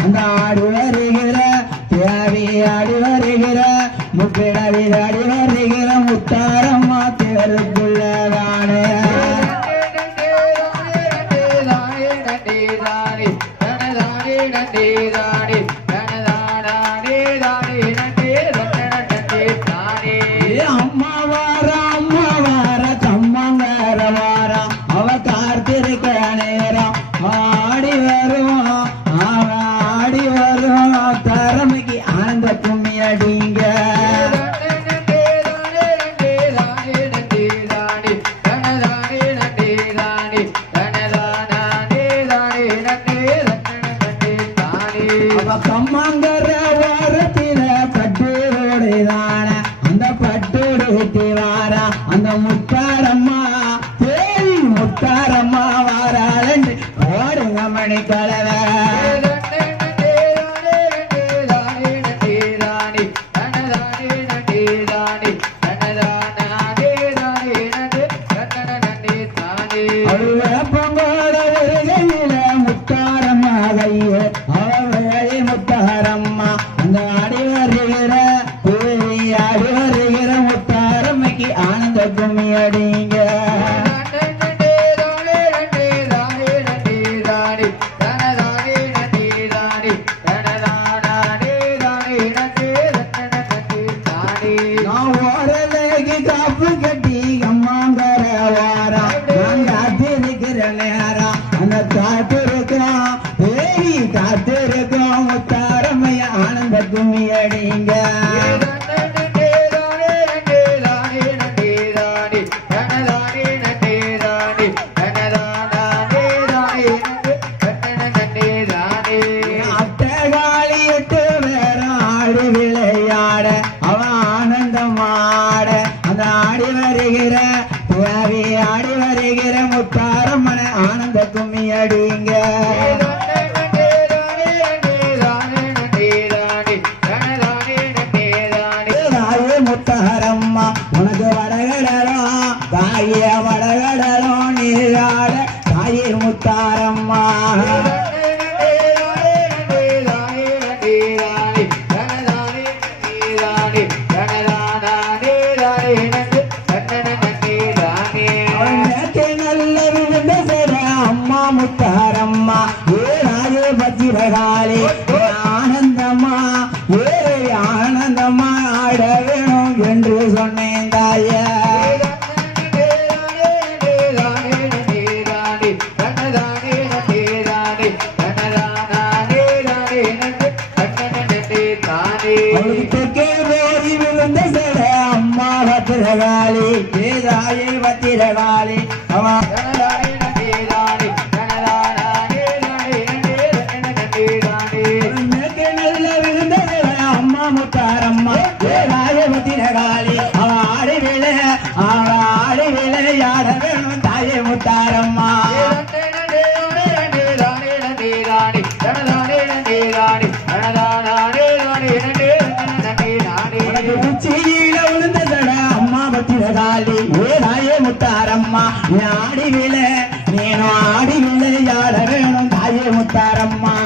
அந்த ஆடி வருகிற தேவி ஆடி வருகிற முப்பிடவி ஆடி வருகிற முத்தாரம்மா தேருக்குள்ளதானே அம்மா வார கம்மங்கார வாரா அவ கார்த்திருக்க நேரம் ஆடி வருவான் ஆடி வருவான் தரமைக்கு ஆனந்த கும்மி அடிங்க கம்மங்கர வாரத்தில பட்டோடைதான அந்த பட்டோடு வாரா அந்த முத்தாரம்மா தேவி முத்தாரம்மா வாராளண்டு ஓடுங்க மணி கலவ முத்தாரம்மா கையே அவளை முத்தாரம்மா அந்த ஆடி வருகிற தேவி ஆடி வருகிற முத்தாரம்மைக்கு ஆனந்த கும்மி அடிங்க காப்பு கட்டி அம்மாங்கர வாரா நான் காத்திருக்கிற நேரம் அந்த காத்திருக்கோம் தேவி காத்திருக்கோம் முத்தாரம்மைய ஆனந்த கும்மி அடிங்க அட்டகாளி எட்டு வேற ஆடி விளையாட அவ ஆனந்தமாட அந்த ஆடி வருகிற தேவி ஆடி வருகிற முத்தாரம்மன ஆனந்த கும்மி அடிங்க முத்தாரம்மா உனக்கு வடகடலும் தாய வடகடலும் நீராட தாயே முத்தாரம்மா அம்மா முத்தாரம்மா ஏழாயே பத்திரகாளி ஆனந்தம்மா ஏழை ஆனந்தம்மா ஆட வேணும் என்று சொன்னேன் தாய விழுந்த சட அம்மா பத்திரகாளி ஏதாயே பத்திரகாளி அவ முத்தாரம்மா ராஜபத்திரகாளி அவ ஆடி விளையாட வேணும் தாயே முத்தாரம்மா உச்சியில விழுந்த தட அம்மா பத்திரகாளி தாயே முத்தாரம்மா ஆடி விளை நீனும் ஆடி விளையாட வேணும் தாயே முத்தாரம்மா